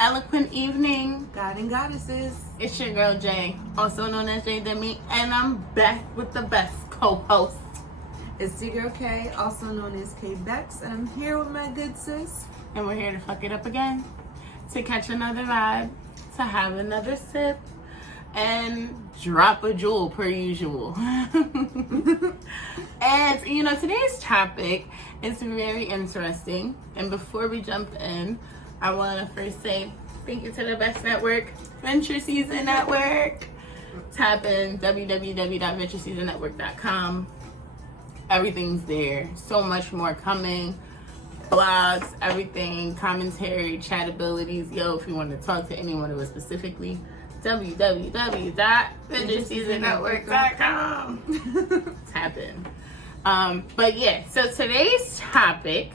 eloquent evening, God and goddesses. it's your girl Jay, also known as Jay Demi, and I'm back with the best co-host. It's your girl Kay, also known as Kay Bex, and I'm here with my good sis. And we're here to fuck it up again, to catch another vibe, to have another sip, and drop a jewel per usual. And you know, today's topic is very interesting. And before we jump in, I want to first say thank you to the best network, Venture Season Network. Tap in www.ventureseasonnetwork.com. Everything's there. So much more coming. Blogs, everything, commentary, chat abilities. Yo, if you want to talk to anyone of us specifically, www.ventureseasonnetwork.com. Tap in. But yeah, so today's topic,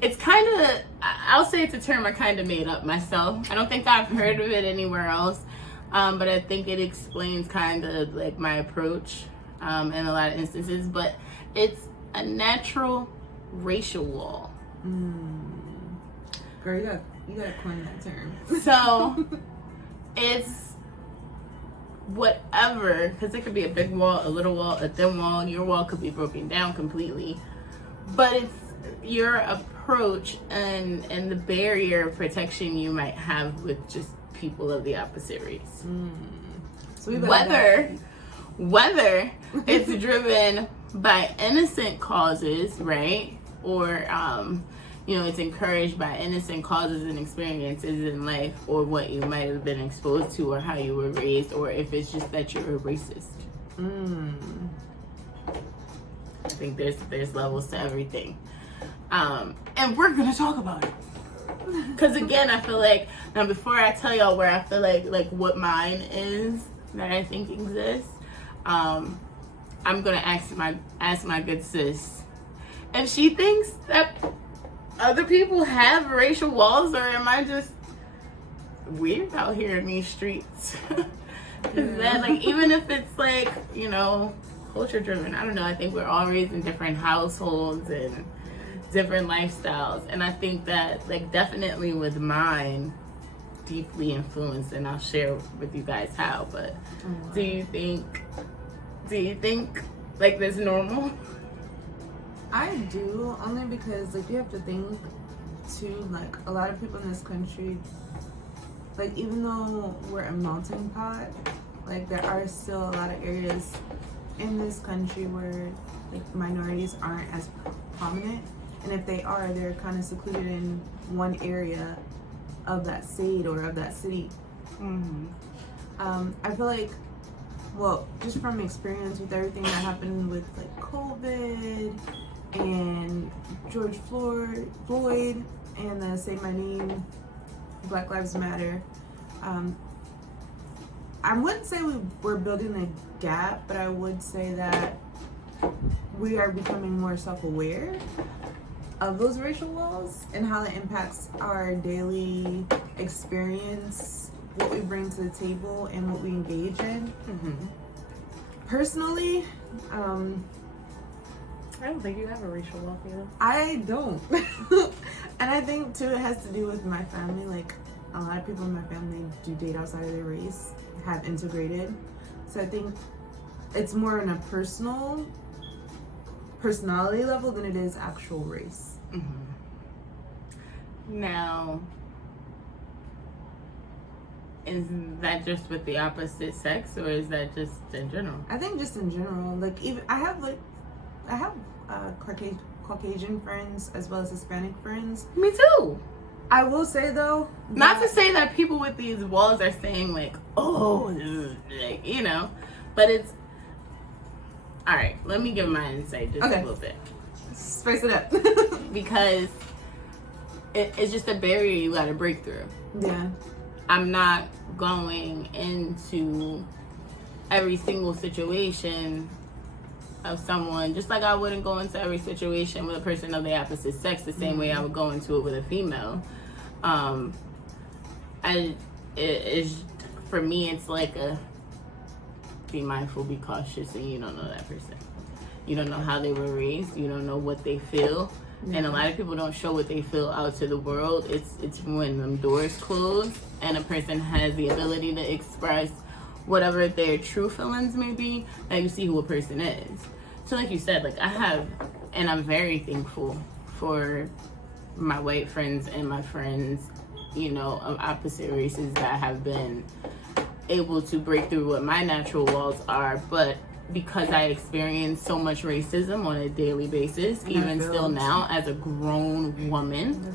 it's kind of, I'll say it's a term I kind of made up myself. I don't think I've heard of it anywhere else, but I think it explains kind of like my approach in a lot of instances, but it's a natural racial wall. Girl, you gotta coin that term. So it's whatever, because it could be a big wall, a little wall, a thin wall. Your wall could be broken down completely, but it's your approach and the barrier of protection you might have with just people of the opposite race. So whether it's driven by innocent causes, right? Or you know, it's encouraged by innocent causes and experiences in life, or what you might have been exposed to, or how you were raised, or if it's just that you're a racist. I think there's levels to everything. And we're gonna talk about it. Cause again, I feel like, now before I tell y'all where I feel like what mine is that I think exists, I'm gonna ask my good sis if she thinks that other people have racial walls, or am I just weird out here in these streets? Cause then, like, even if it's like, you know, culture driven, I don't know, I think we're all raised in different households and different lifestyles, and I think that, like, definitely with mine, deeply influenced, and I'll share with you guys how. But do you think like that's normal? I do, only because, like, you have to think too, like, a lot of people in this country, like, even though we're a melting pot, like, there are still a lot of areas in this country where, like, minorities aren't as prominent, and if they are, they're kind of secluded in one area of that state or of that city. I feel like, well, just from experience with everything that happened with, like, COVID and George Floyd and the Say My Name, Black Lives Matter, I wouldn't say we're building a gap, but I would say that we are becoming more self-aware of those racial walls and how it impacts our daily experience, what we bring to the table, and what we engage in. Personally, I don't think you have a racial wall, Phil. I don't. And I think too it has to do with my family. Like, a lot of people in my family do date outside of their race, have integrated. So I think it's more on a personality level than it is actual race. Now, is that just with the opposite sex, or is that just in general? I think just in general. Like, even I have Caucasian friends as well as Hispanic friends. Me too. I will say though, not to say that people with these walls are saying like, oh, like, you know, but it's all right. Let me give my insight just a little bit. Spice it up. Because it's just a barrier you got to break through. Yeah. I'm not going into every single situation of someone, just like I wouldn't go into every situation with a person of the opposite sex the same way I would go into it with a female. For me, it's like a be mindful, be cautious, and you don't know that person. You don't know how they were raised. You don't know what they feel. And a lot of people don't show what they feel out to the world. It's when them doors close and a person has the ability to express whatever their true feelings may be, that you see who a person is. So like you said, like I'm very thankful for my white friends and my friends, you know, of opposite races that have been able to break through what my natural walls are. But because I experience so much racism on a daily basis, even still now as a grown woman,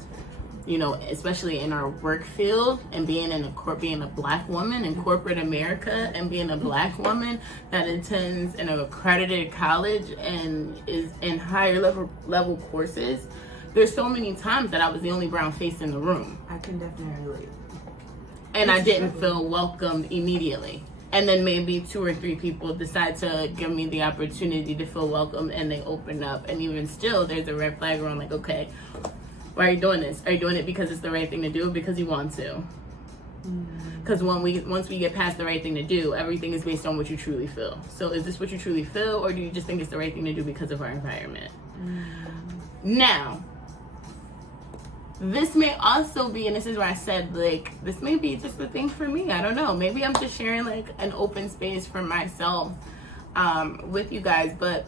you know, especially in our work field, and being a black woman in corporate America, and being a black woman that attends an accredited college and is in higher level courses, there's so many times that I was the only brown face in the room. I can definitely relate. And I didn't feel welcomed immediately. And then maybe 2 or 3 people decide to give me the opportunity to feel welcome, and they open up. And even still, there's a red flag where I'm like, okay, why are you doing this? Are you doing it because it's the right thing to do, or because you want to? Because once we get past the right thing to do, everything is based on what you truly feel. So is this what you truly feel, or do you just think it's the right thing to do because of our environment? Now, this may also be, and this is where I said, like, this may be just a thing for me. I don't know. Maybe I'm just sharing, like, an open space for myself with you guys. But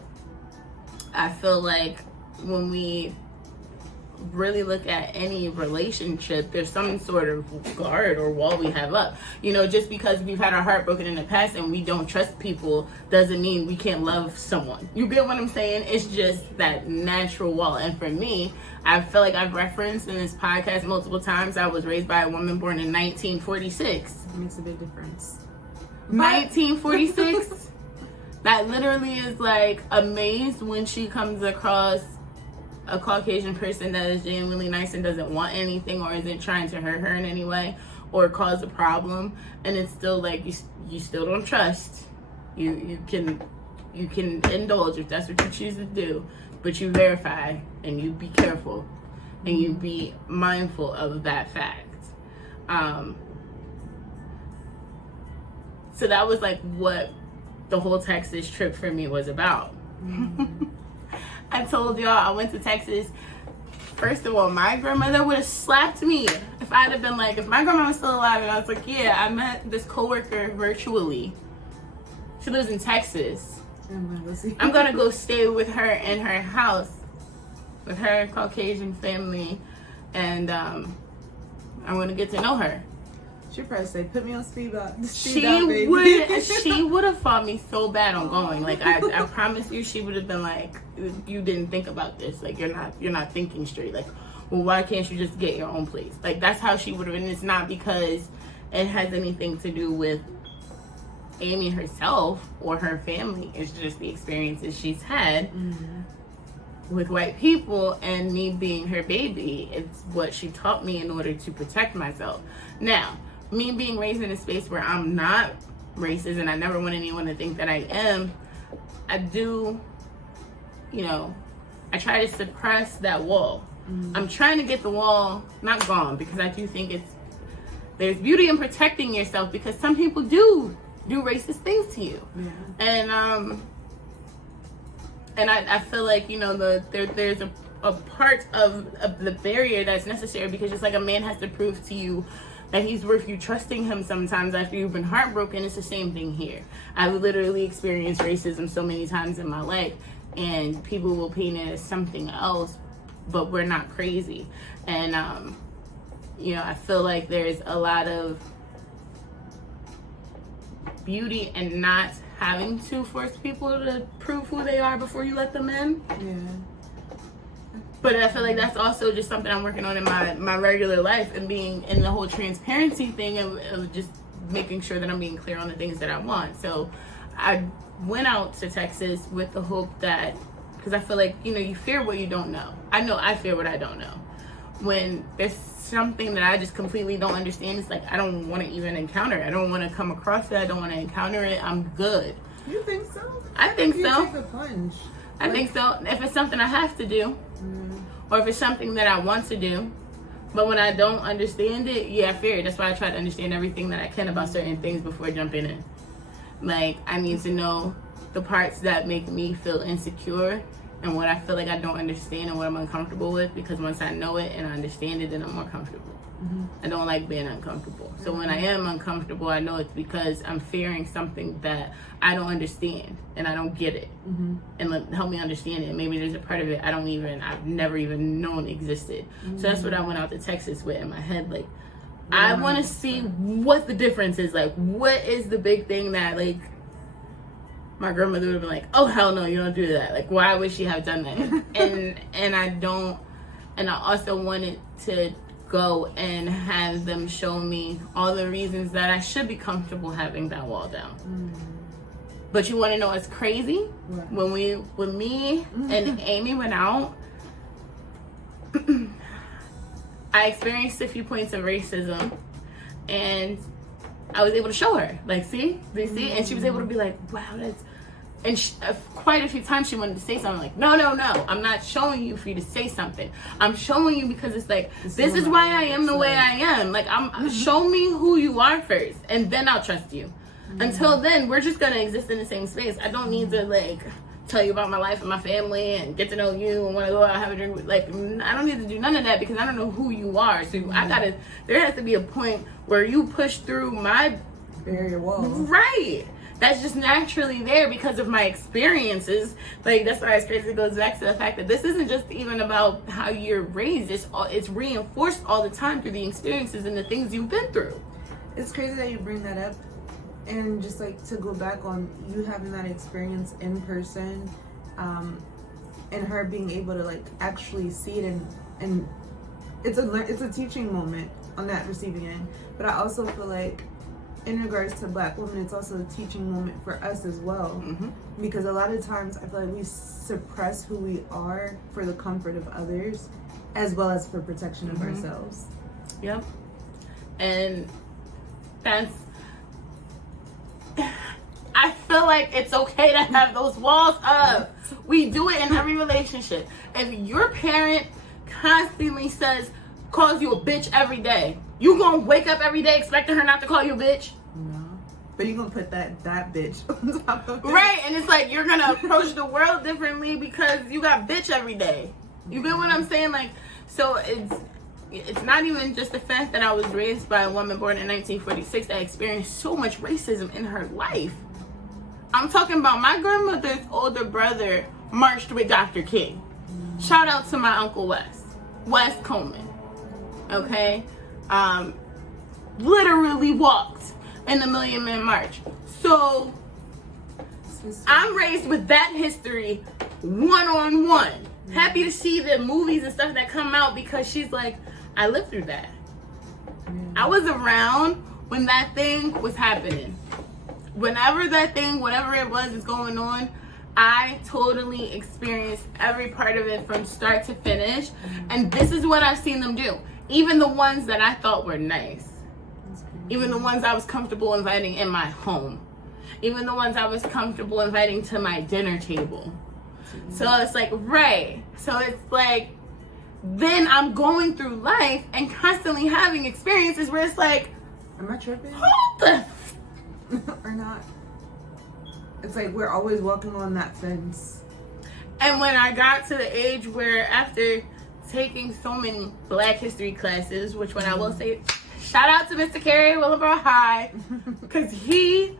I feel like when we really look at any relationship, there's some sort of guard or wall we have up. You know, just because we've had our heart broken in the past and we don't trust people doesn't mean we can't love someone. You get what I'm saying? It's just that natural wall. And for me, I feel like I've referenced in this podcast multiple times, I was raised by a woman born in 1946. It makes a big difference. 1946? That literally is like amazed when she comes across a Caucasian person that is genuinely nice and doesn't want anything, or isn't trying to hurt her in any way or cause a problem. And it's still like you still don't trust. You can indulge if that's what you choose to do, but you verify and you be careful and you be mindful of that fact. So that was like what the whole Texas trip for me was about. I told y'all I went to Texas. First of all, my grandmother would have slapped me if I'd have been like, if my grandma was still alive and I was like, yeah, I met this coworker virtually. She lives in Texas. I'm gonna go stay with her in her house with her Caucasian family, and I'm gonna get to know her. She probably said, "Put me on speed out, She would have fought me so bad on going. Like I promise you, she would have been like, "You didn't think about this. Like you're not thinking straight. Like, well, why can't you just get your own place?" Like that's how she would have. And it's not because it has anything to do with Amy herself or her family. It's just the experiences she's had with white people, and me being her baby. It's what she taught me in order to protect myself. Now, me being raised in a space where I'm not racist, and I never want anyone to think that I am, I do, you know, I try to suppress that wall. I'm trying to get the wall not gone, because I do think there's beauty in protecting yourself, because some people do racist things to you. And I feel like, you know, there's a part of the barrier that's necessary, because just like a man has to prove to you that he's worth you trusting him sometimes after you've been heartbroken, it's the same thing here. I've literally experienced racism so many times in my life, and people will paint it as something else, but we're not crazy. And you know, I feel like there's a lot of beauty in not having to force people to prove who they are before you let them in. But I feel like that's also just something I'm working on in my regular life, and being in the whole transparency thing of just making sure that I'm being clear on the things that I want. So I went out to Texas with the hope that, because I feel like, you know, you fear what you don't know. I know I fear what I don't know. When there's something that I just completely don't understand, it's like I don't want to even encounter it. I don't want to come across it. I don't want to encounter it. I'm good. You think so? I think so. Take a plunge. I think so. If it's something I have to do, or if it's something that I want to do. But when I don't understand it, yeah, I fear it. That's why I try to understand everything that I can about certain things before jumping in. Like, I need to know the parts that make me feel insecure and what I feel like I don't understand and what I'm uncomfortable with, because once I know it and I understand it, then I'm more comfortable. I don't like being uncomfortable. So when I am uncomfortable, I know it's because I'm fearing something that I don't understand and I don't get it. And help me understand it. Maybe there's a part of it I've never even known existed. So that's what I went out to Texas with in my head. Like, I want to see what the difference is. Like, what is the big thing that, like, my grandmother would have been like, oh, hell no, you don't do that. Like, why would she have done that? and I don't. And I also wanted to go and have them show me all the reasons that I should be comfortable having that wall down. But you want to know what's crazy? When me and Amy went out, I experienced a few points of racism, and I was able to show her, like, see? Do you see? And she was able to be like, wow, that's... And quite a few times she wanted to say something, like, no, I'm not showing you for you to say something. I'm showing you because it's like, this is why I am the way I am. Like, show me who you are first, and then I'll trust you. Until then, we're just going to exist in the same space. I don't need to, like, tell you about my life and my family and get to know you and want to go out and have a drink. Like, I don't need to do none of that because I don't know who you are. So there has to be a point where you push through my barrier wall. Right. That's just naturally there because of my experiences. Like, that's why it's crazy. It goes back to the fact that this isn't just even about how you're raised. It's reinforced all the time through the experiences and the things you've been through. It's crazy that you bring that up. And just like to go back on you having that experience in person, and her being able to like actually see it, and it's a teaching moment on that receiving end. But I also feel like in regards to Black women, it's also a teaching moment for us as well. Because a lot of times I feel like we suppress who we are for the comfort of others, as well as for protection of ourselves. Yep. And that's... I feel like it's okay to have those walls up. We do it in every relationship. If your parent constantly calls you a bitch every day, you gonna wake up every day expecting her not to call you a bitch? No. But you gonna put that bitch on top of it. Right, and it's like you're gonna approach the world differently because you got bitch every day. You get what I'm saying? Like, so it's not even just the fact that I was raised by a woman born in 1946 that experienced so much racism in her life. I'm talking about my grandmother's older brother marched with Dr. King. Shout out to my Uncle Wes Coleman. Okay? Literally walked in the Million Man March. So I'm raised with that history one-on-one. Happy to see the movies and stuff that come out because she's like, I lived through that. I was around when that thing was happening. Whenever that thing, whatever it was, is going on, I totally experienced every part of it from start to finish. And this is what I've seen them do. Even the ones that I thought were nice. Even the ones I was comfortable inviting in my home. Even the ones I was comfortable inviting to my dinner table. So it's like, right. So it's like, then I'm going through life and constantly having experiences where it's like, am I tripping? Hold the or not. It's like we're always walking on that fence. And when I got to the age where after taking so many Black history classes, which when I will say, shout out to Mr. Carey, Willowboro High, because he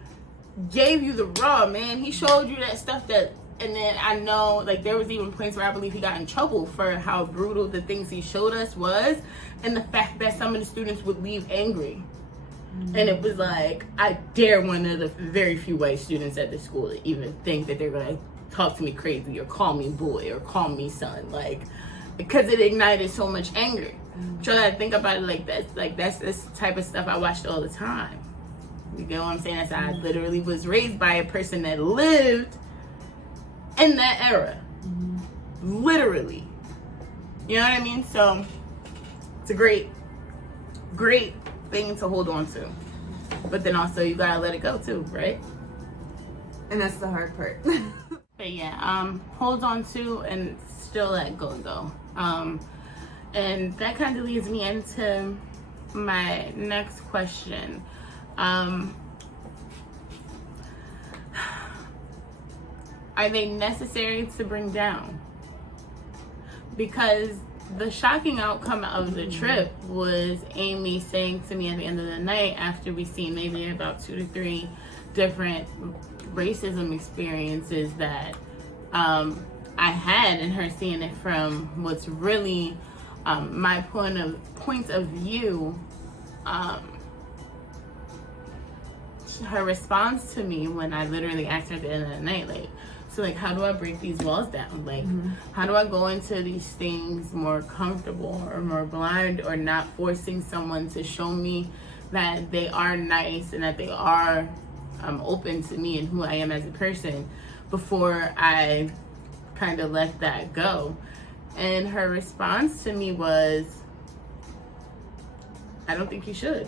gave you the raw, man. He showed you that stuff that, and then I know, like, there was even points where I believe he got in trouble for how brutal the things he showed us was, and the fact that some of the students would leave angry. And it was like, I dare one of the very few white students at the school to even think that they're gonna talk to me crazy or call me boy or call me son, like, because it ignited so much anger. Try to think about it like that. Like, that's this type of stuff I watched all the time. You get what I'm saying? That's I literally was raised by a person that lived in that era. Literally. You know what I mean? So it's a great thing to hold on to. But then also you gotta let it go too, right? And that's the hard part. But yeah, hold on to and still let go. And that kind of leads me into my next question. Are they necessary to bring down? because the shocking outcome of the trip was Amy saying to me at the end of the night, after we seen maybe about 2 to 3 different racism experiences that I had, and her seeing it from what's really my point of view. Her response to me when I literally asked her at the end of the night, like, so like, how do I break these walls down? Like, how do I go into these things more comfortable or more blind, or not forcing someone to show me that they are nice and that they are open to me and who I am as a person before I kind of let that go? And her response to me was, I don't think you should.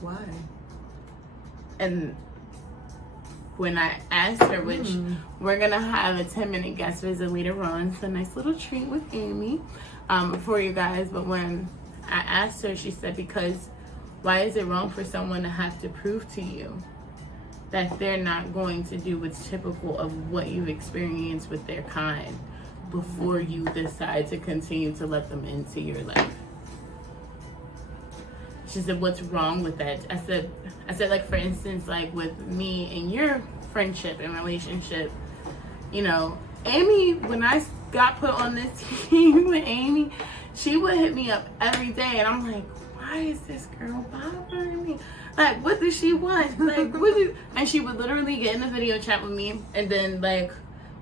Why? And when I asked her, which we're gonna have a 10-minute guest visit later on, it's a nice little treat with Amy for you guys. But when I asked her, she said, because why is it wrong for someone to have to prove to you that they're not going to do what's typical of what you've experienced with their kind before you decide to continue to let them into your life? She said, what's wrong with that? I said, like, for instance, like with me and your friendship and relationship, you know, Amy, when I got put on this team with Amy, she would hit me up every day, and I'm like, why is this girl bothering me? Like, what does she want? Like, and she would literally get in a video chat with me, and then like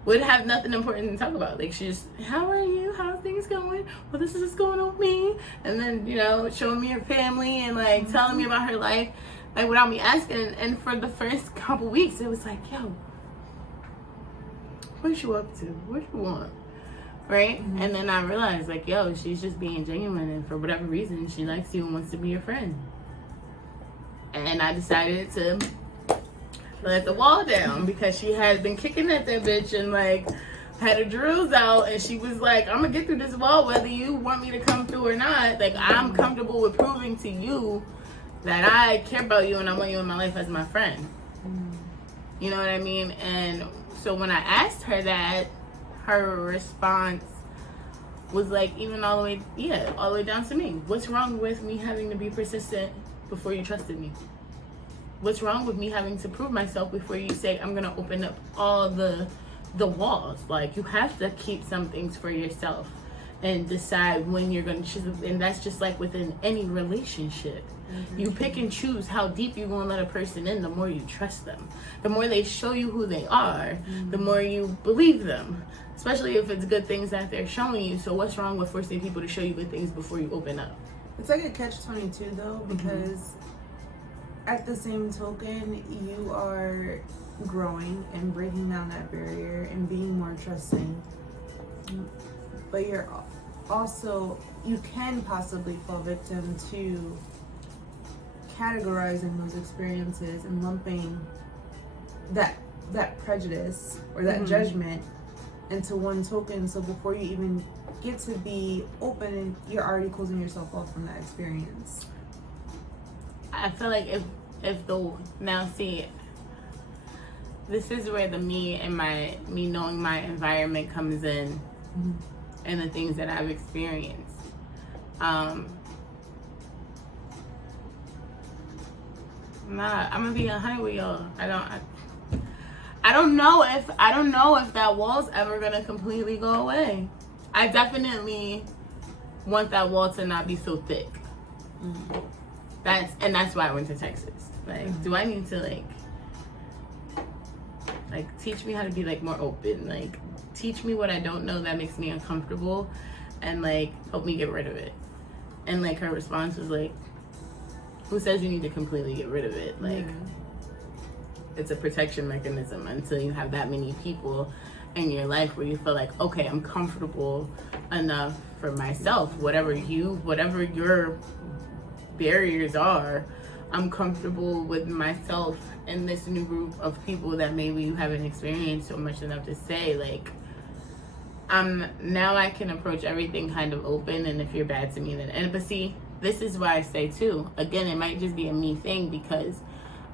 would have nothing important to talk about. Like, she just, how are you? How's things going? Well, this is what's going on with me. And then, you know, showing me her family and like telling me about her life, like without me asking. And for the first couple weeks, it was like, yo, what you up to? What you want? Right? And then I realized, like, yo, she's just being genuine, and for whatever reason, she likes you and wants to be your friend. And I decided to let the wall down, because she had been kicking at that bitch and like had her drills out, and she was like, I'm gonna get through this wall whether you want me to come through or not. Like, I'm comfortable with proving to you that I care about you and I want you in my life as my friend. You know what I mean? And so when I asked her that, her response was like, even all the way down to me. What's wrong with me having to be persistent before you trusted me? What's wrong with me having to prove myself before you say I'm gonna open up all the walls? Like, you have to keep some things for yourself and decide when you're gonna choose. And that's just like within any relationship. You pick and choose how deep you're gonna let a person in. The more you trust them, the more they show you who they are, the more you believe them, especially if it's good things that they're showing you. So what's wrong with forcing people to show you good things before you open up? It's like a catch-22 though, because at the same token, you are growing and breaking down that barrier and being more trusting. But you're also, you can possibly fall victim to categorizing those experiences and lumping that prejudice or that judgment into one token. So before you even get to be open, you're already closing yourself off from that experience. I feel like this is where the me knowing my environment comes in, and the things that I've experienced. I'm gonna be 100 with y'all. I don't know if that wall's ever gonna completely go away. I definitely want that wall to not be so thick. That's why I went to Texas. Like, do I need to like teach me how to be like more open? Like, teach me what I don't know that makes me uncomfortable, and like help me get rid of it. And like her response was like, who says you need to completely get rid of it? Like, it's a protection mechanism until you have that many people in your life where you feel like, okay, I'm comfortable enough for myself, whatever your barriers are, I'm comfortable with myself in this new group of people that maybe you haven't experienced so much enough to say, like, now I can approach everything kind of open, and if you're bad to me, then, but see, this is why I say too, again, it might just be a me thing, because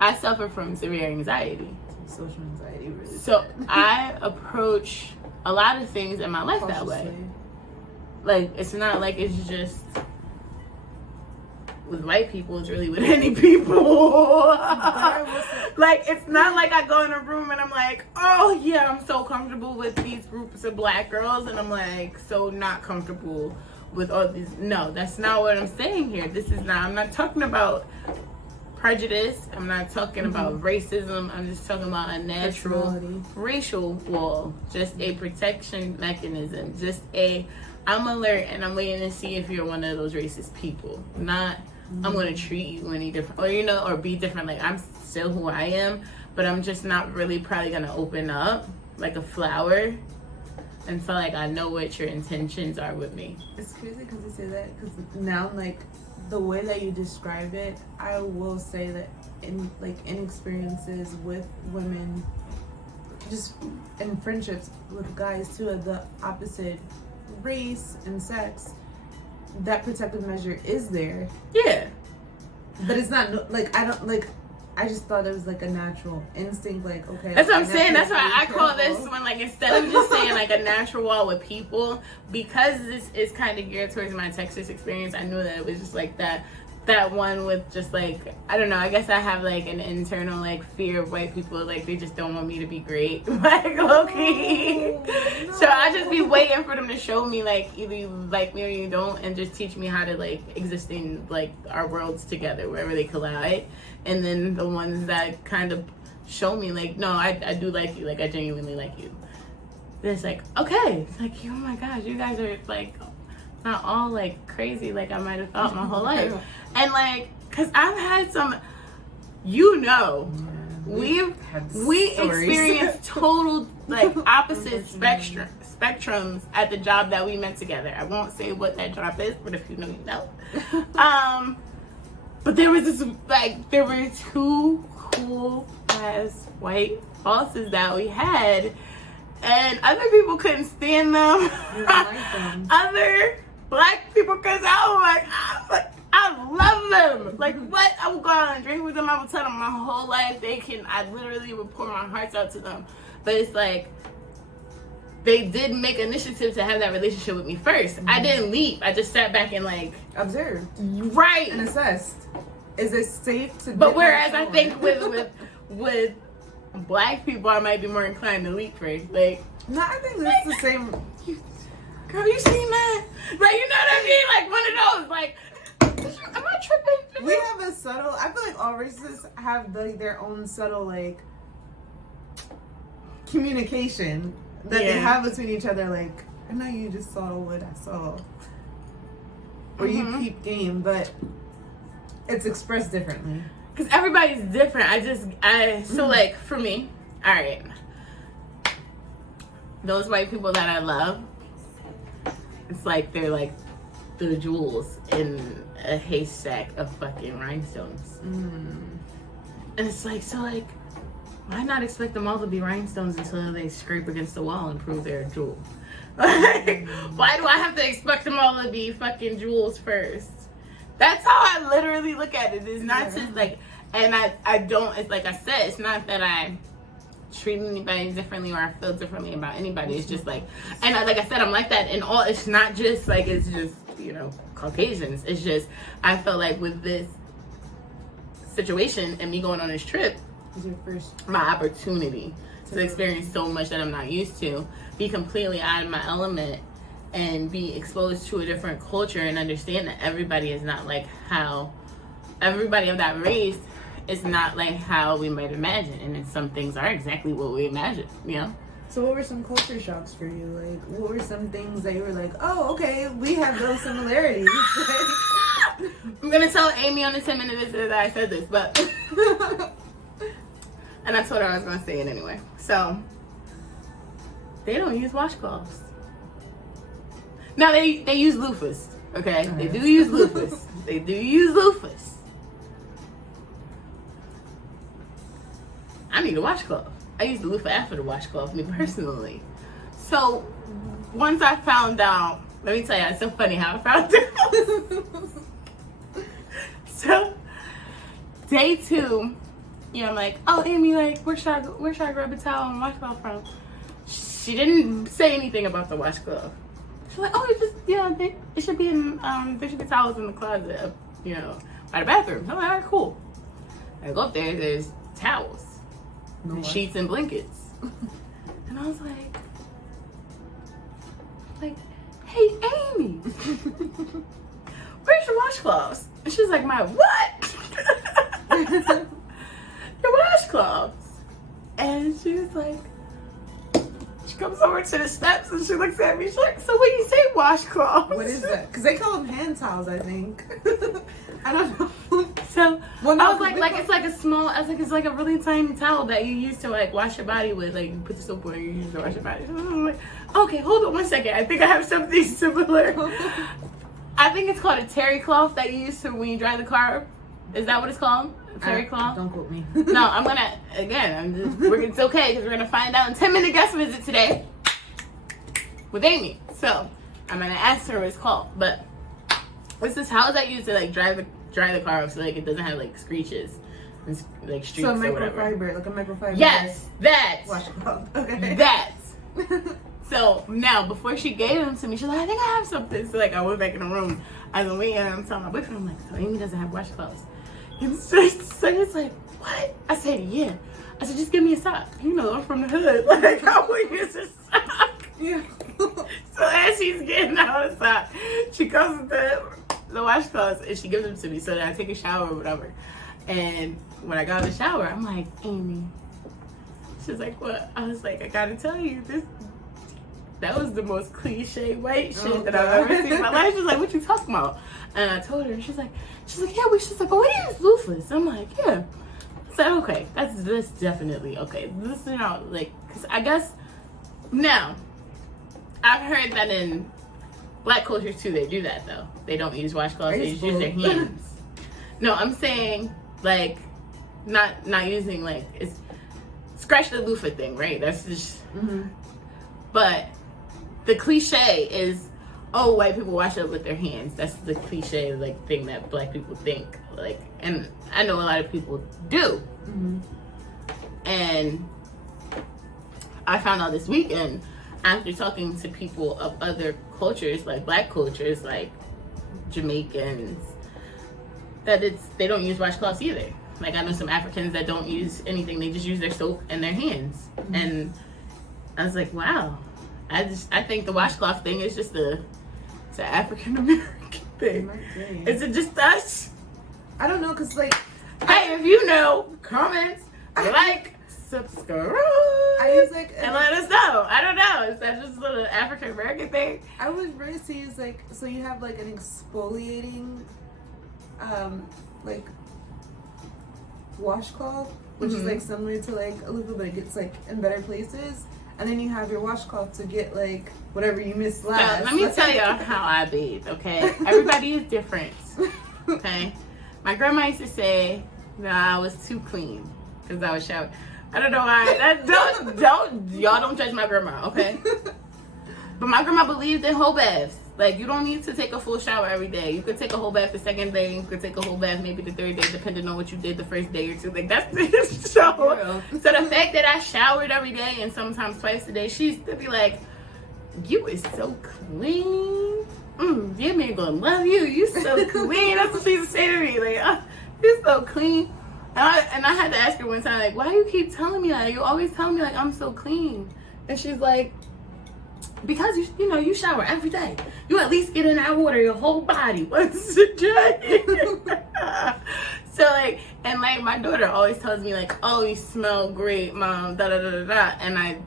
I suffer from severe anxiety. Social anxiety, really. So I approach a lot of things in my life that way. Like, it's not like it's just with white people, it's really with any people. Like, it's not like I go in a room and I'm like, oh yeah, I'm so comfortable with these groups of black girls, and I'm like so not comfortable with all these. No, that's not what I'm saying here. I'm not talking about prejudice. I'm not talking about racism. I'm just talking about a natural racial wall, just a protection mechanism, I'm alert and I'm waiting to see if you're one of those racist people. Not I'm going to treat you any different, or be different. Like, I'm still who I am, but I'm just not really probably going to open up like a flower until like I know what your intentions are with me. It's crazy because you say that, because now, like, the way that you describe it, I will say that in experiences with women, just in friendships with guys too, of the opposite race and sex, that protective measure is there. Yeah. But it's not like, I just thought it was like a natural instinct, like, okay. That's what I'm saying. That's why I call this one, like, instead of just saying like a natural wall with people, because this is kind of geared towards my Texas experience, I knew that it was just like that one with just like, I don't know, I guess I have like an internal like fear of white people, like they just don't want me to be great, like low-key. No. So I just be waiting for them to show me like either you like me or you don't, and just teach me how to like exist in like our worlds together wherever they collide. And then the ones that kind of show me like, no, I do like you, like I genuinely like you, then it's like, okay, it's like, oh my gosh, you guys are like not all like crazy like I might have thought my whole life. And like, cause I've had some, we experienced total like opposite spectrums at the job that we met together. I won't say what that job is, but if you know, you know. But there was this, like, there were two cool ass white bosses that we had, and other people couldn't stand them. Other black people, cause I love them. Like, what? I would go out and drink with them. I would tell them my whole life. I literally would pour my hearts out to them. But it's like, they did make initiative to have that relationship with me first. I didn't leap. I just sat back and like observed, right, and assessed. Is it safe to? But whereas I think with black people, I might be more inclined to leap first. Like, no, I think that's the same. Girl, you seen that? Like, you know what I mean? Like one of those. Like, am I tripping? We have a subtle. I feel like all races have their own subtle like communication that they have between each other. Like, I know you just saw what I saw, or you keep game, but it's expressed differently. Because everybody's different. So like for me, all right, those white people that I love, it's like they're like the jewels in a haystack of fucking rhinestones. And it's like, so like, why not expect them all to be rhinestones until they scrape against the wall and prove they're a jewel? Like, why do I have to expect them all to be fucking jewels first? That's how I literally look at it. It's not just like, and I don't, it's like I said, it's not that I treat anybody differently or I feel differently about anybody. It's just like, and like I said, I'm like that in all, it's not just like, it's just, Caucasians. It's just, I felt like with this situation and me going on this trip, my opportunity to experience so much that I'm not used to, be completely out of my element, and be exposed to a different culture and understand that everybody is not like how everybody of that race is not like how we might imagine, and then some things are exactly what we imagine, So what were some culture shocks for you? Like, what were some things that you were like, oh, okay, we have those similarities? I'm gonna tell Amy on the 10-minute visit that I said this, but and I told her I was gonna say it anyway. So they don't use washcloths. Now they use loofahs, okay? They do use loofahs. They do use loofahs. I need a washcloth. I use the loofah after the washcloth, me personally. So once I found out, let me tell you, it's so funny how I found out. So day 2, I'm like, oh Amy, like where should I grab a towel and washcloth from? she didn't say anything about the washcloth. She's like, oh, it's just, it should be in, there should be towels in the closet, by the bathroom. I'm like, all right, cool. I go up there, there's towels, and sheets and blankets. And I was like, hey, Amy, where's your washcloths? And she's like, my what? Your washcloths. And she was like, she comes over to the steps and she looks at me. She's like, so when you say washcloths, what is that? Because they call them hand towels, I think. I don't know. So I was like it's like a small, I was like, it's like a really tiny towel that you use to like wash your body with. Like you put the soap on and you use to wash your body. So I'm like, okay, hold on 1 second. I think I have something similar. I think it's called a terry cloth that you use to when you dry the car. Is that what it's called? Terry cloth? Don't quote me. No, I'm gonna, again, it's okay because we're gonna find out in 10-minute guest visit today with Amy. So I'm gonna ask her what it's called. But this is how is that used to like dry the car off so like it doesn't have like screeches and like streaks or whatever. Microfiber, like a microfiber. Yes, that. Washcloth. Okay. That. So now before she gave them to me, she's like, I think I have something. So like I went back in the room. I was waiting and I'm telling my boyfriend, I'm like, so Amy doesn't have washcloths. And so it's like, what? I said, yeah. I said, just give me a sock. I'm from the hood. Like, I would use a sock. Yeah. So as she's getting out of the sock, she comes with the washcloths and she gives them to me so that I take a shower or whatever. And when I got in the shower, I'm like, Amy. She's like, what? I was like, I gotta tell you, that was the most cliche white shit that I've ever seen in my life. She's like, what you talking about? And I told her, and she's like, yeah, she's like, but we use loofahs. I'm like, yeah. I said, okay, that's definitely okay. This, because I guess now I've heard that in Black culture too, they do that though. They don't use washcloths; they just use their hands. No, I'm saying like not using like it's scratch the loofah thing, right? That's just. Mm-hmm. But the cliche is, oh, white people wash up with their hands. That's the cliche like thing that Black people think. Like, and I know a lot of people do. Mm-hmm. And I found out this weekend after talking to people of other cultures, like Black cultures, like Jamaicans, that they don't use washcloths either. Like I know some Africans that don't use anything; they just use their soap and their hands. Mm-hmm. And I was like, wow. I think the washcloth thing is just it's an African American thing. Is it just us? I don't know, cause like, hey, if you know, comments, like, subscribe, and let us know. I don't know. Is that just an African American thing? I was raised to use like, so you have like an exfoliating, like washcloth, which is like similar to like a loofah, but it gets like in better places. And then you have your washcloth to get like whatever you missed last. So, let me tell y'all how I bathe, okay? Everybody is different, okay? My grandma used to say that I was too clean because I was showering. I don't know why. Y'all don't judge my grandma, okay? But my grandma believed in whole baths. Like, you don't need to take a full shower every day. You could take a whole bath the second day. You could take a whole bath maybe the third day, depending on what you did the first day or two. Like, that's the show. So the fact that I showered every day and sometimes twice a day, she used to be like, you is so clean. Your man gonna love you. You so clean. That's what she used to say to me. Like, you're so clean. And I had to ask her one time, like, why do you keep telling me that? You always tell me, like, I'm so clean. And she's like, because you shower every day. You at least get in that water your whole body once a day. So like, and like my daughter always tells me like, oh, you smell great, mom, da da da da da. And I,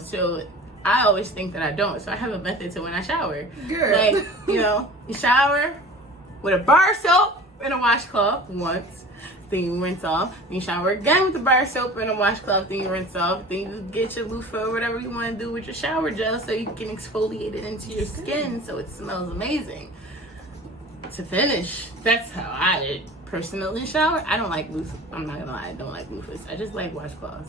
so I always think that I don't. So I have a method to when I shower. Good. Like, you shower with a bar soap and a washcloth once. Then you rinse off. Then you shower again with the bar soap and a washcloth. Then you rinse off. Then you get your loofah or whatever you want to do with your shower gel so you can exfoliate it into your skin so it smells amazing. To finish, that's how I personally shower. I don't like loofahs. I'm not gonna lie, I don't like loofahs. I just like washcloths.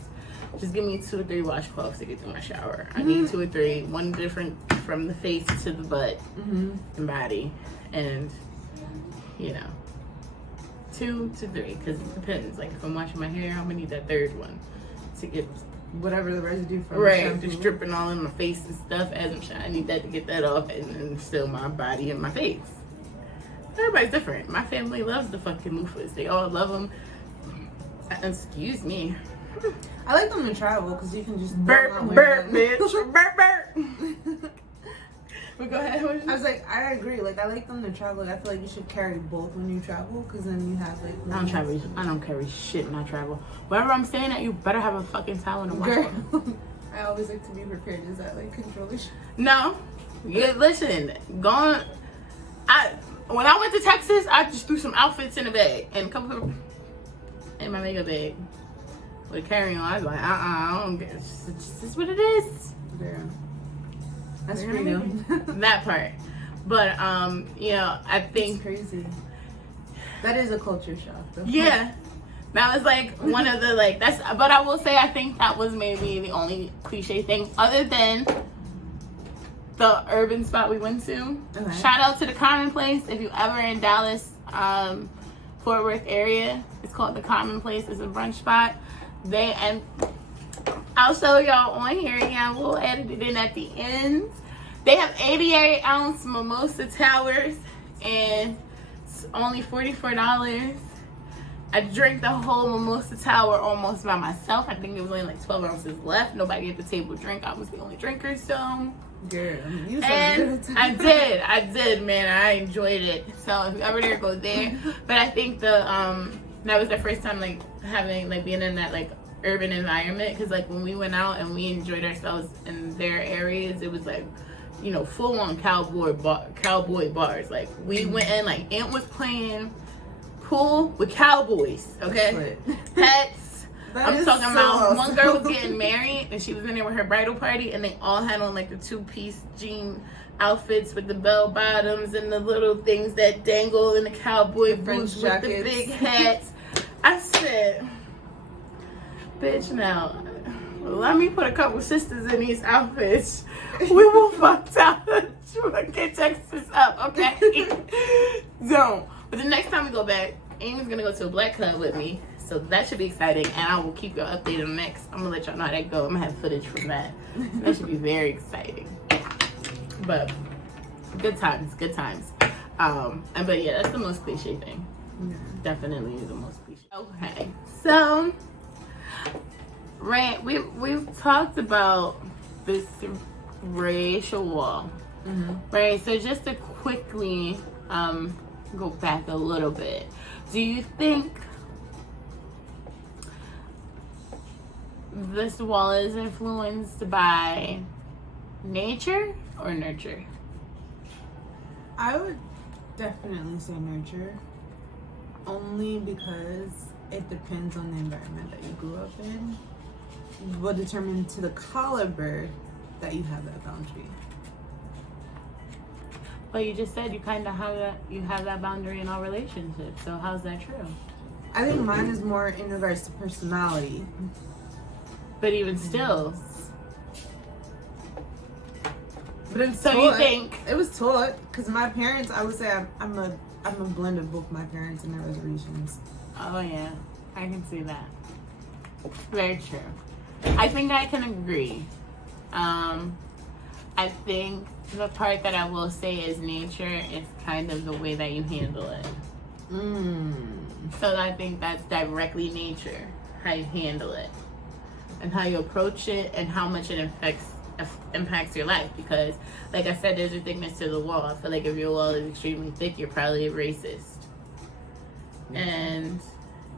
Just give me 2 or 3 washcloths to get through my shower. I need 2 or 3, one different from the face to the butt and body, and 2 to 3, because it depends. Like if I'm washing my hair, I'm gonna need that 3rd one to get whatever the residue from right, shampoo. just dripping all in my face and stuff as I'm trying. I need that to get that off, and still my body and my face. Everybody's different. My family loves the fucking loofahs. They all love them. Excuse me. I like them to travel because you can just Burp, bitch. Burp. But go ahead. I was like, I agree. Like, I like them to travel. Like, I feel like you should carry both when you travel because then you have like. I don't carry shit when I travel. Wherever I'm staying at, you better have a fucking towel and a washcloth. Girl, I always like to be prepared. Is that like controllish? No. Yeah, listen. When I went to Texas, I just threw some outfits in a bag and a couple of in my makeup bag with a carry-on. I was like, I don't get it. It's just what it is. Girl. That's freedom. That part. But you know, I think it's crazy. That is a culture shock though. Yeah. That was like one of the like that's but I will say I think that was maybe the only cliche thing other than the urban spot we went to. Okay. Shout out to the Commonplace. If you ever in Dallas, Fort Worth area, it's called the Commonplace. It's a brunch spot. And I'll show y'all on here again. We'll edit it in at the end. They have 88-ounce mimosa towers, and it's only $44. I drank the whole mimosa tower almost by myself. I think there was only like 12 ounces left. Nobody at the table drank. I was the only drinker, so. Girl, you and I did, man. I enjoyed it. So if you ever there, go there. But I think that was the first time like having like being in that like urban environment, because like when we went out and we enjoyed ourselves in their areas, it was like, you know, full on cowboy bars. Like we went in, like Aunt was playing pool with cowboys, okay? Pets. I'm talking about one girl was getting married and she was in there with her bridal party, and they all had on like the 2-piece jean outfits with the bell bottoms and the little things that dangle and the cowboy boots with the big hats. I said, bitch, now let me put a couple sisters in these outfits. We will fuck out. Get Texas up, okay? Don't. But the next time we go back, Amy's gonna go to a black club with me. So that should be exciting, and I will keep you updated on next. I'm gonna let y'all know how that go. I'm gonna have footage from that. That should be very exciting. But good times. But yeah, that's the most cliche thing. Yeah. Definitely the most cliche. Okay, so right, we've talked about this racial wall, right? So just to quickly go back a little bit, do you think this wall is influenced by nature or nurture? I would definitely say nurture, only because it depends on the environment that you grew up in, will determine to the caliber that you have that boundary. But you just said you kind of have that boundary in all relationships, so how's that true? I think mine is more in regards to personality. But even still. But so you think it was taught, because my parents, I would say I'm a blend of both my parents and their resolutions. Oh yeah, I can see that. Very true. I think I can agree. I think the part that I will say is nature is kind of the way that you handle it. So I think that's directly nature, how you handle it and how you approach it and how much it impacts your life. Because like I said, there's a thickness to the wall. I feel like if your wall is extremely thick, you're probably a racist. And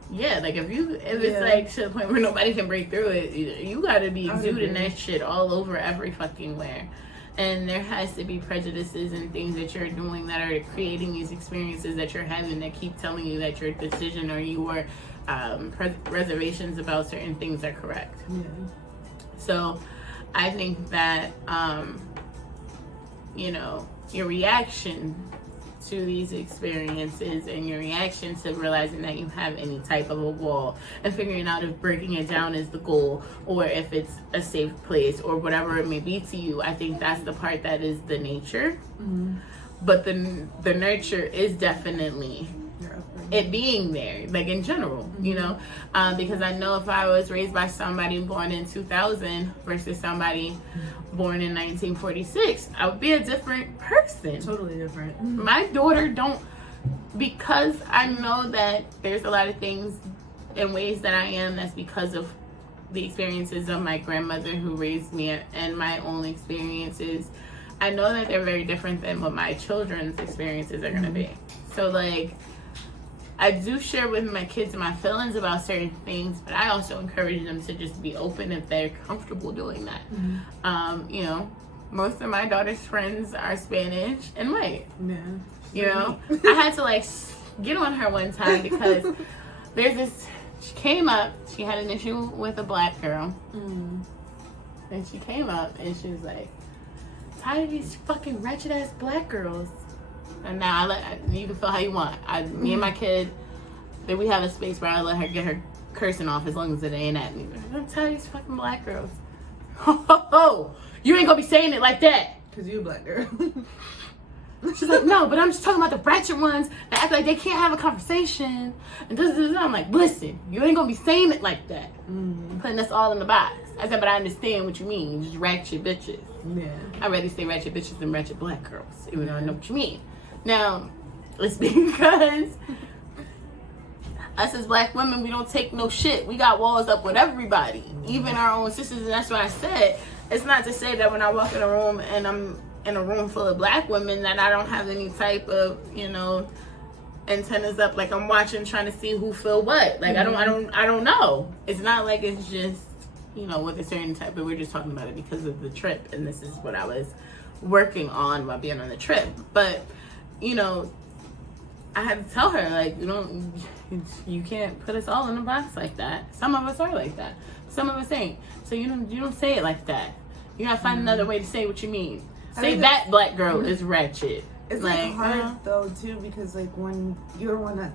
yeah, like if it's like to the point where nobody can break through it, you gotta be exuding that shit all over every fucking where. And there has to be prejudices and things that you're doing that are creating these experiences that you're having that keep telling you that your decision or your reservations about certain things are correct. Yeah. So I think that, your reaction to these experiences and your reaction to realizing that you have any type of a wall and figuring out if breaking it down is the goal or if it's a safe place or whatever it may be to you, I think that's the part that is the nature. But the nurture is definitely it being there, like in general, you know, because I know if I was raised by somebody born in 2000 versus somebody born in 1946, I would be a different person. Totally different. My daughter don't, because I know that there's a lot of things in ways that I am, that's because of the experiences of my grandmother who raised me and my own experiences. I know that they're very different than what my children's experiences are going to be. So, like, I do share with my kids my feelings about certain things, but I also encourage them to just be open if they're comfortable doing that. You know, most of my daughter's friends are Spanish and white. Yeah. You know, I had to, like, get on her one time because there's this, she came up, she had an issue with a black girl. And she came up and she was like, tired of these fucking wretched ass black girls. And now you can feel how you want. Me and my kid, then we have a space where I let her get her cursing off as long as it ain't at me. I'm tired of these fucking black girls. Oh, you ain't gonna be saying it like that. Cause you a black girl. She's like, no, but I'm just talking about the ratchet ones that act like they can't have a conversation. And this. I'm like, listen, you ain't gonna be saying it like that. Putting us all in the box. I said, but I understand what you mean. Just ratchet bitches. Yeah. I'd rather say ratchet bitches than ratchet black girls, even though I know what you mean. Now, it's because us as black women, we don't take no shit. We got walls up with everybody, even our own sisters. And that's why I said, it's not to say that when I walk in a room and I'm in a room full of black women that I don't have any type of, you know, antennas up, like I'm watching, trying to see who feel what. Like I don't know. It's not like it's just, you know, with a certain type, but we're just talking about it because of the trip, and this is what I was working on while being on the trip. But, you know, I had to tell her, like, you can't put us all in a box like that. Some of us are like that. Some of us ain't. So you don't say it like that. You gotta find another way to say what you mean. Say that black girl is ratchet. It's like hard though too, because like when you're one that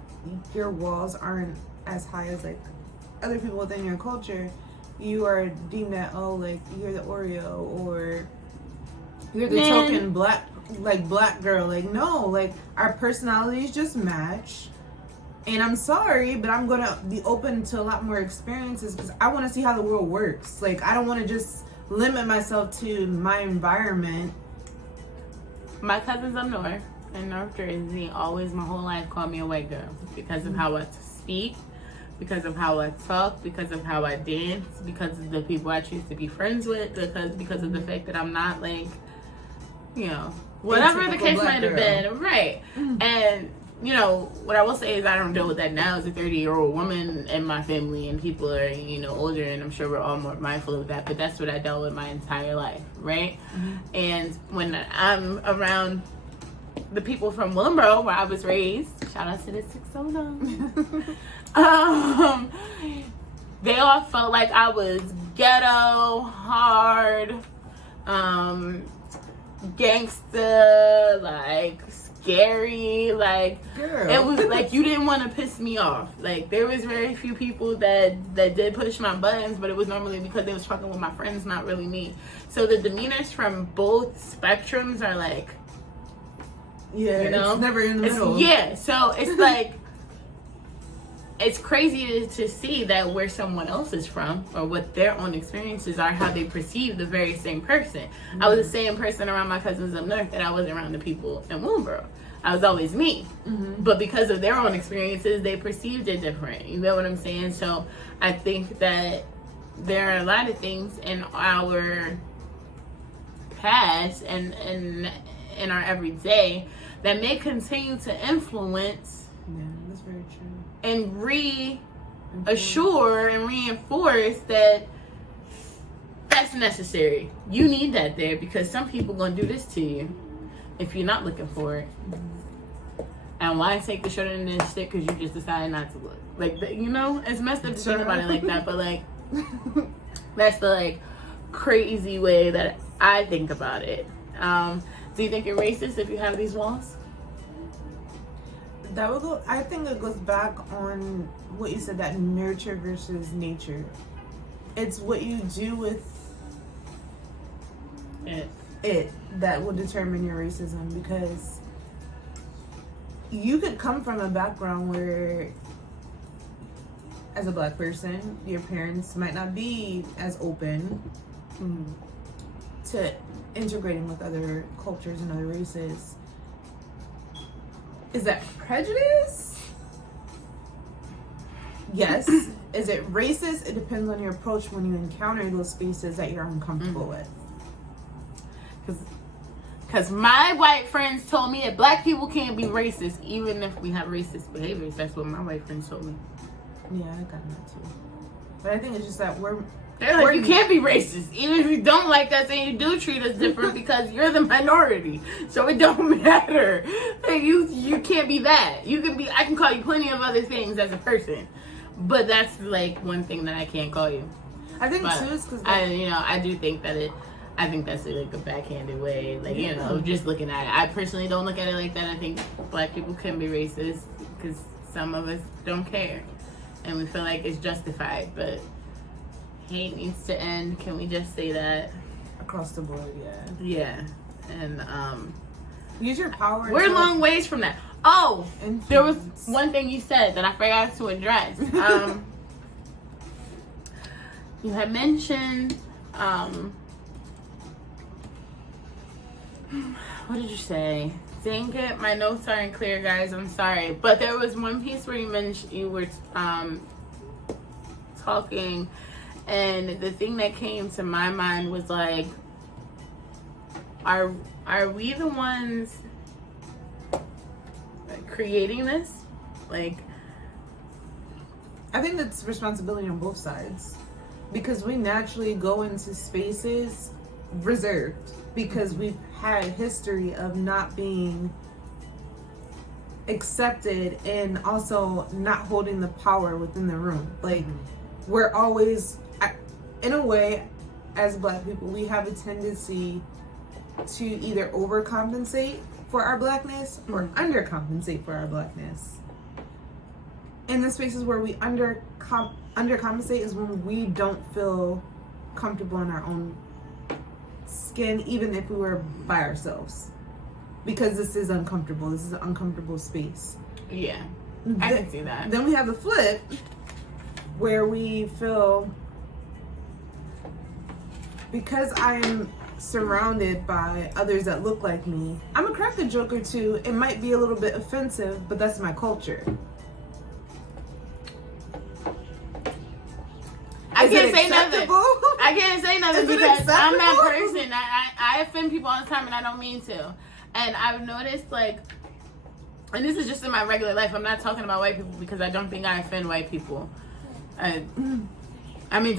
your walls aren't as high as like other people within your culture, you are deemed that, oh, like you're the Oreo or you're the token black girl. Like no, like our personalities just match. And I'm sorry, but I'm gonna be open to a lot more experiences because I want to see how the world works. Like I don't want to just limit myself to my environment. My cousins up north in North Jersey always my whole life called me a white girl because of how I speak, because of how I talk, because of how I dance, because of the people I choose to be friends with, because of the fact that I'm not like, you know, whatever the case might have been, right? And you know, what I will say is I don't deal with that now as a 30-year-old woman in my family, and people are, you know, older, and I'm sure we're all more mindful of that, but that's what I dealt with my entire life, right? And when I'm around the people from Willingboro, where I was raised, shout out to the 609, they all felt like I was ghetto, hard, gangster, like scary, like girl. It was like you didn't want to piss me off. Like there was very few people that did push my buttons, but it was normally because they was fucking with my friends, not really me. So the demeanors from both spectrums are like, yeah, you know, it's never in the middle. Yeah, so it's like it's crazy to see that where someone else is from or what their own experiences are, how they perceive the very same person. I was the same person around my cousins up north that I was around the people in Willingboro. I was always me. But because of their own experiences, they perceived it different. You know what I'm saying? So I think that there are a lot of things in our past and in our everyday that may continue to influence. Yeah, that's very true. And reassure and reinforce that that's necessary. You need that there because some people gonna do this to you if you're not looking for it. And why take the short end of the stick because you just decided not to look? Like, you know, it's messed up to think about it like that, but like that's the like crazy way that I think about it. Do you think you're racist if you have these walls? That would go. I think it goes back on what you said, that nurture versus nature. It's what you do with it that will determine your racism. Because you could come from a background where, as a black person, your parents might not be as open to integrating with other cultures and other races. Is that prejudice? Yes. Is it racist? It depends on your approach when you encounter those spaces that you're uncomfortable with. Because my white friends told me that black people can't be racist, even if we have racist behaviors. That's what my white friends told me. Yeah, I got that too. But I think it's just that they're like, you can't be racist, even if you don't like us and you do treat us different because you're the minority. So it don't matter. Like, you can't be that. I can call you plenty of other things as a person, but that's like one thing that I can't call you. I think too is because I do think that I think that's like a backhanded way, like, you know, just looking at it. I personally don't look at it like that. I think black people can be racist because some of us don't care and we feel like it's justified, but hate needs to end. Can we just say that? Across the board, yeah. And use your power. We're long ways from that. Oh, influence. There was one thing you said that I forgot to address. You had mentioned what did you say? Dang it, my notes aren't clear, guys. I'm sorry, but there was one piece where you mentioned you were talking. And the thing that came to my mind was like, are we the ones creating this? Like, I think that's responsibility on both sides, because we naturally go into spaces reserved because we've had history of not being accepted and also not holding the power within the room. Like, we're always, in a way, as black people, we have a tendency to either overcompensate for our blackness or undercompensate for our blackness. In the spaces where we undercompensate is when we don't feel comfortable in our own skin, even if we were by ourselves, because this is uncomfortable. This is an uncomfortable space. Yeah, I can see that. Then we have the flip, where we feel, because I'm surrounded by others that look like me, I'm a crack a joke or two. It might be a little bit offensive, but that's my culture. I can't say nothing. I can't say nothing because I'm that person. I offend people all the time and I don't mean to. And I've noticed, like, and this is just in my regular life, I'm not talking about white people because I don't think I offend white people. I mean,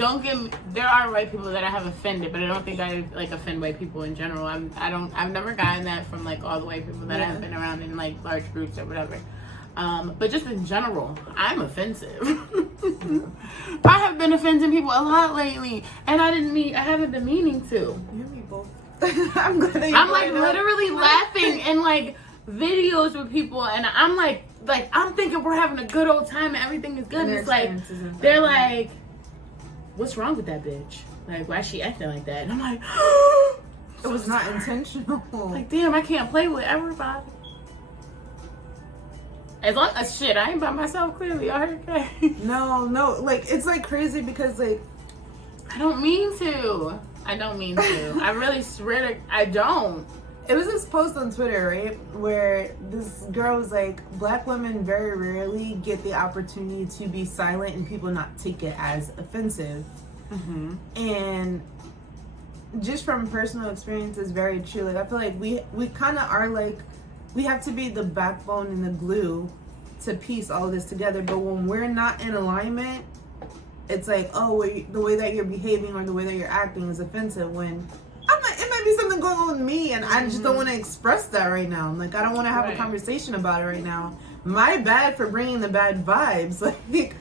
there are white people that I have offended, but I don't think I like offend white people in general. I've never gotten that from like all the white people that I've been around in like large groups or whatever. But just in general, I'm offensive. I have been offending people a lot lately, and I haven't been meaning to. You and me both. I'm like literally laughing in like videos with people, and I'm like I'm thinking we're having a good old time and everything is good. And it's like they're like, what's wrong with that bitch? Like, why is she acting like that? And I'm like, it was not intentional. Like, damn, I can't play with everybody. As long as shit, I ain't by myself. Clearly, okay. No, like it's like crazy because like I don't mean to. I really swear to I don't. It was this post on Twitter, right, where this girl was like, black women very rarely get the opportunity to be silent and people not take it as offensive. Mm-hmm. And just from personal experience, is very true. Like, I feel like we kind of are like, we have to be the backbone and the glue to piece all of this together. But when we're not in alignment, it's like, oh, the way that you're behaving or the way that you're acting is offensive, when it might be something going on with me and I just don't want to express that right now. Like, I don't want to have a conversation about it right now. My bad for bringing the bad vibes. Like,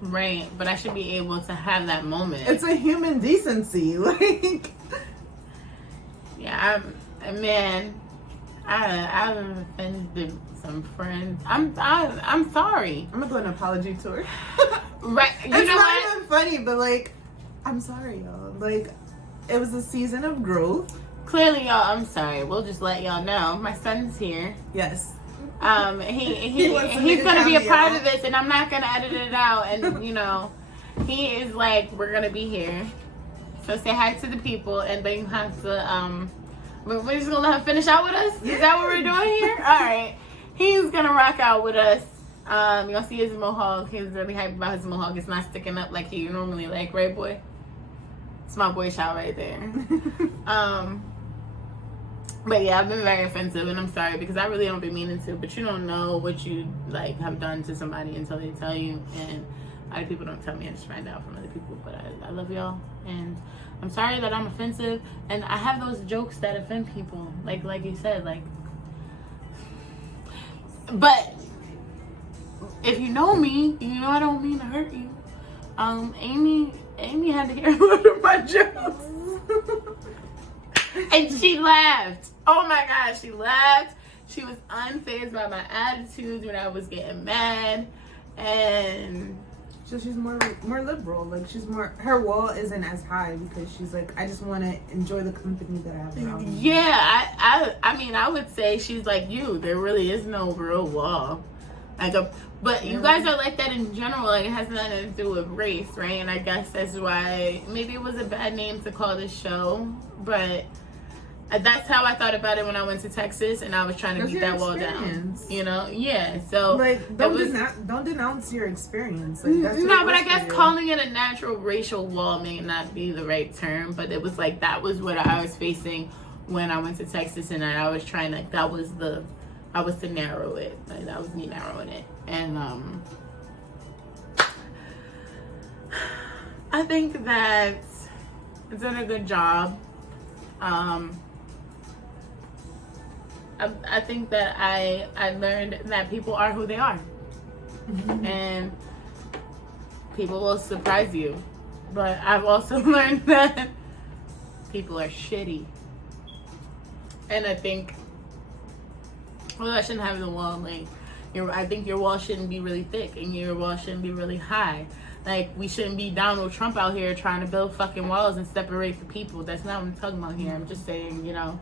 right, but I should be able to have that moment. It's a human decency. Like, yeah, I've offended some friends. I'm sorry. I'm gonna go on an apology tour. Right, it's not even funny, but like, I'm sorry, y'all. Like, it was a season of growth. Clearly, y'all, I'm sorry. We'll just let y'all know. My son's here. Yes. He's gonna be a part of this, and I'm not gonna edit it out. And you know, he is like, we're gonna be here. So say hi to the people, and then you have to we're just gonna let him finish out with us. Is that what we're doing here? All right, he's gonna rock out with us. You'll see his mohawk. He's really hyped about his mohawk. It's not sticking up like he normally like, right, boy? It's my boy shout right there. But yeah, I've been very offensive, and I'm sorry because I really don't be meaning to. But you don't know what you like have done to somebody until they tell you, and a lot of people don't tell me. I just find out from other people. But I love y'all, and I'm sorry that I'm offensive, and I have those jokes that offend people, like you said, like. But if you know me, you know I don't mean to hurt you. Amy had to hear one of my jokes. And she laughed. Oh my gosh, she laughed. She was unfazed by my attitudes when I was getting mad. And so she's more liberal. Like she's more, her wall isn't as high because she's like, I just want to enjoy the company that I have around me. Yeah, I mean, I would say she's like you. There really is no real wall. But you guys are like that in general. Like it has nothing to do with race, right? And I guess that's why maybe it was a bad name to call this show, but that's how I thought about it when I went to Texas and I was trying to beat that wall down. You know, yeah. So like, don't denounce your experience. Like, that's no, but I guess calling it a natural racial wall may not be the right term. But it was like that was what I was facing when I went to Texas, and I was trying to. I was to narrow it. Like, that was me narrowing it. And I think that it's done a good job. I think that I learned that people are who they are. Mm-hmm. And people will surprise you. But I've also learned that people are shitty. And I think, well, I shouldn't have the wall like, I think your wall shouldn't be really thick and your wall shouldn't be really high. Like, we shouldn't be Donald Trump out here trying to build fucking walls and separate the people. That's not what I'm talking about here. I'm just saying, you know,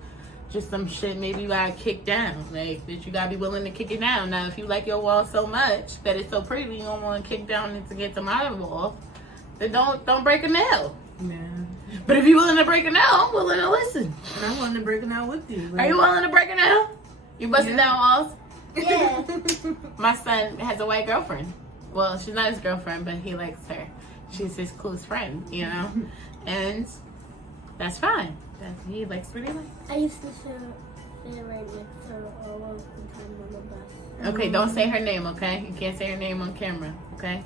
just some shit maybe you gotta kick down. Like, that you gotta be willing to kick it down. Now, if you like your wall so much that it's so pretty, you don't want to kick down to get some other wall, then don't break a nail. Yeah. But if you're willing to break a nail, I'm willing to listen. And I'm willing to break a nail with you. Like, are you willing to break a nail? You busting down walls? Yeah. My son has a white girlfriend. Well, she's not his girlfriend, but he likes her. She's his close friend, you know? And that's fine. He likes what he likes. I used to sit right next to her all of the time on the bus. Okay, don't say her name, okay? You can't say her name on camera, okay?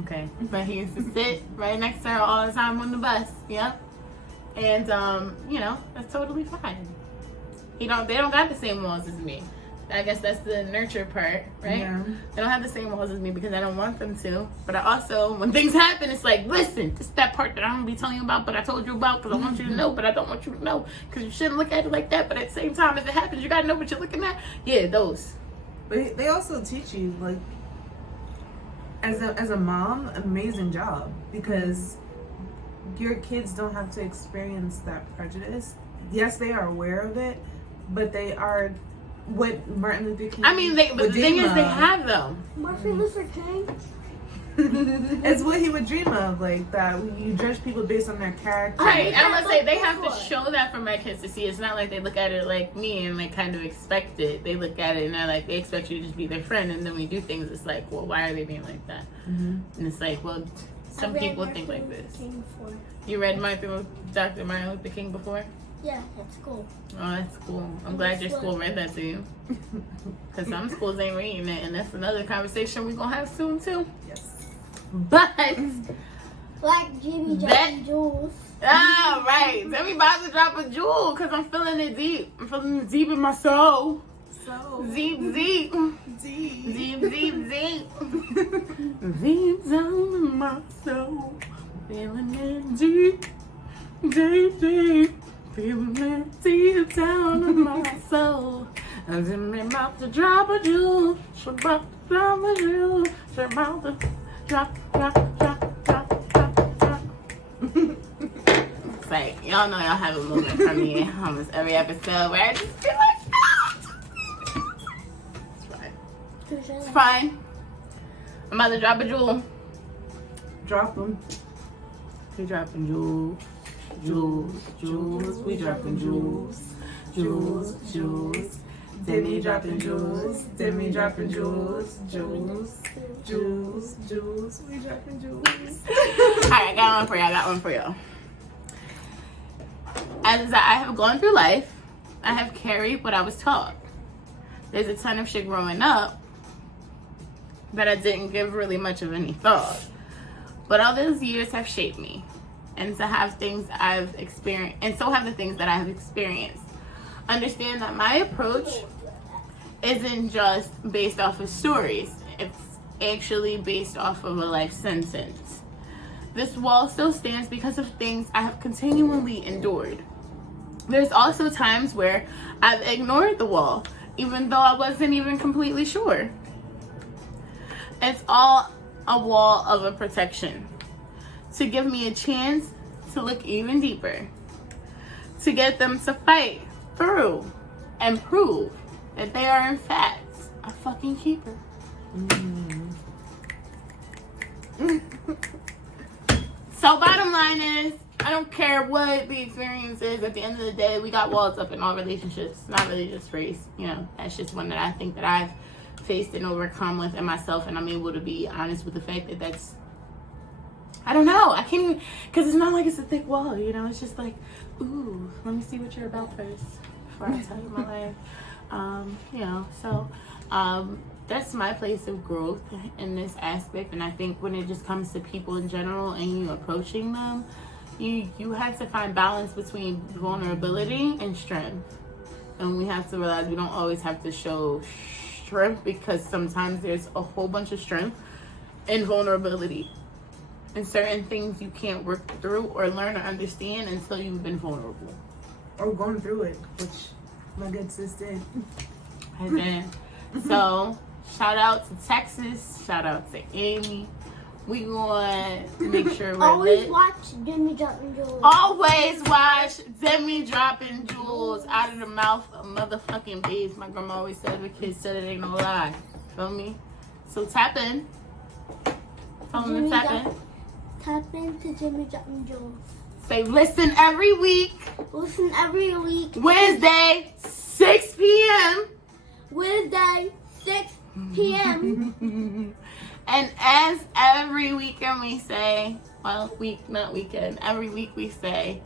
Okay. But he used to sit right next to her all the time on the bus, yep. And, you know, that's totally fine. They don't got the same walls as me. I guess that's the nurture part, right? Yeah. They don't have the same walls as me because I don't want them to. But I also, when things happen, it's like, listen, this is that part that I'm going to be telling you about, but I told you about because I want you to know, but I don't want you to know because you shouldn't look at it like that. But at the same time, if it happens, you got to know what you're looking at. Yeah, those. But they also teach you, like, as a mom, amazing job because your kids don't have to experience that prejudice. Yes, they are aware of it, but they are what Martin Luther King. I mean, but the thing is, they have them. Martin Luther King. It's what he would dream of, like that. You judge people based on their character. Right, I'm gonna say they have to show that for my kids to see. It's not like they look at it like me and like kind of expect it. They look at it and they're like, they expect you to just be their friend, and then when you do things, it's like, well, why are they being like that? Mm-hmm. And it's like, well, some people think like this. You read Dr. Martin Luther King before? Yeah, at school. Oh, that's cool. I'm glad your school read that to you. Because some schools ain't reading it, and that's another conversation we're going to have soon, too. Yes. But... Like Jimmy dropping jewels. Oh, right. Demi about to drop a jewel, because I'm feeling it deep. I'm feeling it deep in my soul. So... Deep, deep. Deep. Deep, deep, deep. Deep down in my soul. Feeling it deep. Deep, deep. Feeling it deep down in my soul. And then I'm about to drop a jewel. She's about to drop a jewel. She's about to drop. It's like, y'all know y'all have a moment from me almost every episode where I just feel like, fine. I'm about to drop a jewel. Drop them. We dropping jewels. Jewels. We dropping jewels. Jewels. Demi dropping jewels. Demi dropping jewels. Jewels. We dropping jewels. Alright, I got one for you. As I have gone through life, I have carried what I was taught. There's a ton of shit growing up that I didn't give really much of any thought. But all those years have shaped me. And so have things I've experienced, and so have the things that I have experienced. Understand that my approach isn't just based off of stories. It's actually based off of a life sentence. This wall still stands because of things I have continually endured. There's also times where I've ignored the wall, even though I wasn't even completely sure. It's all a wall of a protection to give me a chance to look even deeper, to get them to fight through and prove that they are in fact a fucking keeper. So bottom line is, I don't care what the experience is. At the end of the day, we got walls up in all relationships. Not really just race. You know, that's just one that I think that I've faced and overcome within myself, and I'm able to be honest with the fact that that's, I don't know, I can't even, because it's not like it's a thick wall, you know, it's just like, ooh, let me see what you're about first before I tell you my life. You know, so that's my place of growth in this aspect. And I think when it just comes to people in general and you approaching them, you have to find balance between vulnerability and strength. And we have to realize we don't always have to show strength, because sometimes there's a whole bunch of strength and vulnerability. And certain things you can't work through or learn or understand until you've been vulnerable. Or going through it, which my good sis did. I did. So, shout out to Texas. Shout out to Amy. We gonna make sure we're Always lit. watch Demi Dropp'n jewels. Always watch Demi Dropp'n jewels out of the mouth of motherfucking babes. My grandma always said, the kids said it ain't no lie. Feel me? So tap in. Tell them to tap in. Tap into Demi Dropp'n jewels. Say listen every week. Listen every week. Wednesday, 6 p.m. Wednesday, 6 p.m. And as every weekend we say, well, not weekend, every week we say,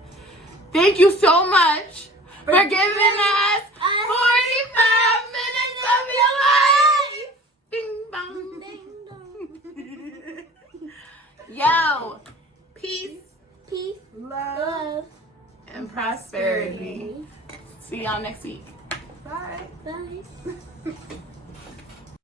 thank you so much for giving us 45 minutes of your life. Ding dong. Ding dong. Yo, peace, Love. and prosperity. See y'all next week. Bye. Bye.